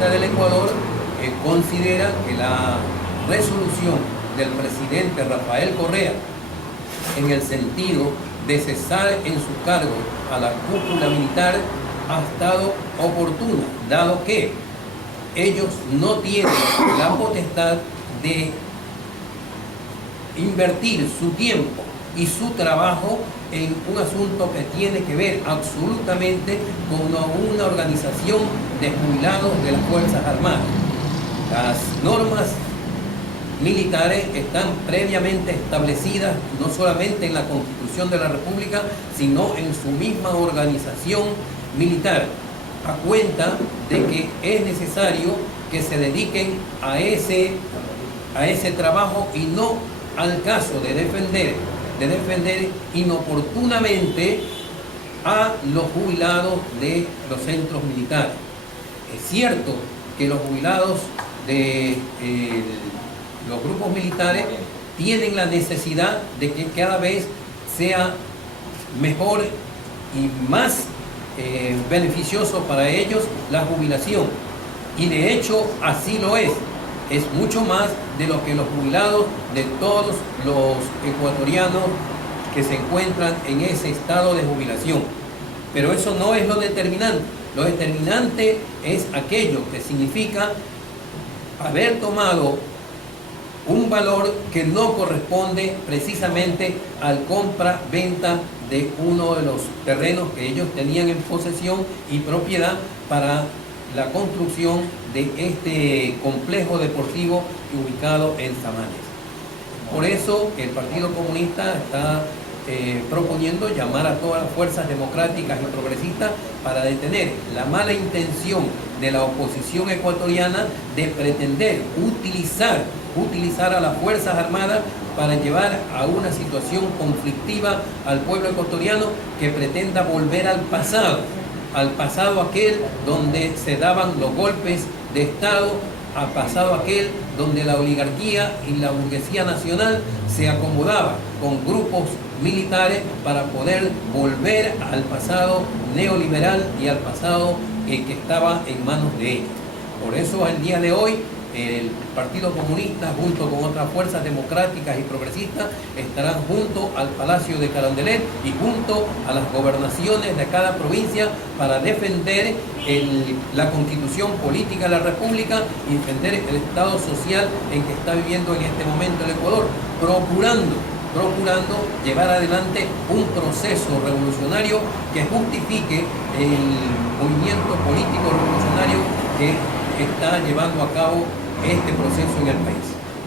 Comunista del Ecuador considera que la resolución del presidente Rafael Correa en el sentido de cesar en su cargo a la cúpula militar ha estado oportuna, dado que ellos no tienen la potestad de invertir su tiempo y su trabajo en un asunto que tiene que ver absolutamente con una organización de jubilados de las Fuerzas Armadas. Las normas militares están previamente establecidas no solamente en la Constitución de la República, sino en su misma organización militar, a cuenta de que es necesario que se dediquen a ese trabajo y no al caso de defender inoportunamente a los jubilados de los centros militares. Es cierto que los jubilados de los grupos militares tienen la necesidad de que cada vez sea mejor y más beneficioso para ellos la jubilación, y de hecho así lo es mucho más de lo que los jubilados de todos los ecuatorianos que se encuentran en ese estado de jubilación. Pero eso no es lo determinante. Lo determinante es aquello que significa haber tomado un valor que no corresponde precisamente al compra-venta de uno de los terrenos que ellos tenían en posesión y propiedad para la construcción de este complejo deportivo ubicado en Samanes. Por eso el Partido Comunista está proponiendo llamar a todas las fuerzas democráticas y progresistas para detener la mala intención de la oposición ecuatoriana de pretender utilizar a las Fuerzas Armadas para llevar a una situación conflictiva al pueblo ecuatoriano que pretenda volver al pasado aquel donde se daban los golpes de Estado, al pasado aquel donde la oligarquía y la burguesía nacional se acomodaba con grupos militares para poder volver al pasado neoliberal y al pasado que estaba en manos de ellos. Por eso al día de hoy el Partido Comunista junto con otras fuerzas democráticas y progresistas estarán junto al Palacio de Carondelet y junto a las gobernaciones de cada provincia para defender la constitución política de la República y defender el estado social en que está viviendo en este momento el Ecuador, procurando llevar adelante un proceso revolucionario que justifique el movimiento político revolucionario que está llevando a cabo este proceso en el país.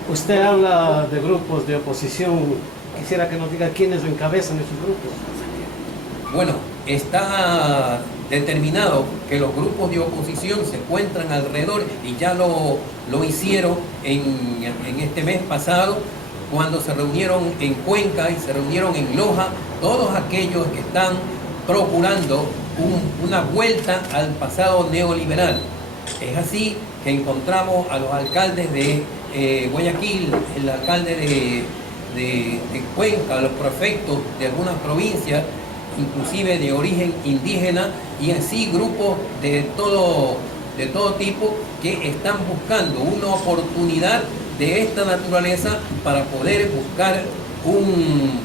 Usted habla de grupos de oposición, quisiera que nos diga quiénes lo encabezan esos grupos. Bueno, está determinado que los grupos de oposición se encuentran alrededor y ya lo hicieron en este mes pasado, cuando se reunieron en Cuenca y se reunieron en Loja, todos aquellos que están procurando una vuelta al pasado neoliberal. Es así que encontramos a los alcaldes de Guayaquil, el alcalde de Cuenca, los prefectos de algunas provincias, inclusive de origen indígena, y así grupos de todo tipo que están buscando una oportunidad de esta naturaleza para poder buscar un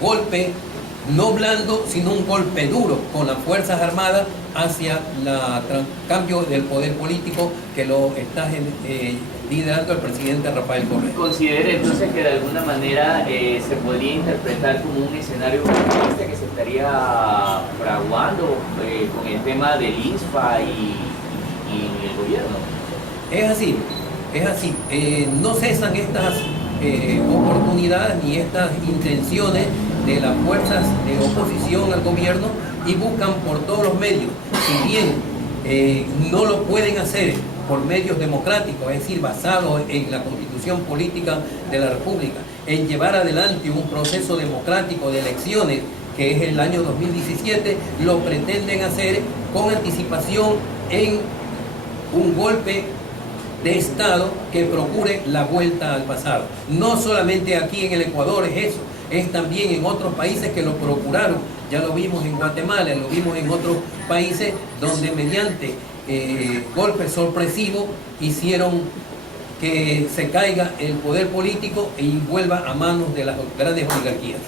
golpe no blando, sino un golpe duro con las Fuerzas Armadas hacia el cambio del poder político que lo está liderando el presidente Rafael Correa. ¿Considera entonces que de alguna manera se podría interpretar como un escenario populista que se estaría fraguando con el tema del ISFA y el gobierno? Es así. No cesan estas oportunidades ni estas intenciones de las fuerzas de oposición al gobierno y buscan por todos los medios, si bien no lo pueden hacer por medios democráticos, es decir, basados en la Constitución Política de la República, en llevar adelante un proceso democrático de elecciones que es el año 2017, lo pretenden hacer con anticipación en un golpe de Estado que procure la vuelta al pasado. No solamente aquí en el Ecuador es eso, es también en otros países que lo procuraron. Ya lo vimos en Guatemala, lo vimos en otros países donde mediante golpes sorpresivos hicieron que se caiga el poder político y vuelva a manos de las grandes oligarquías.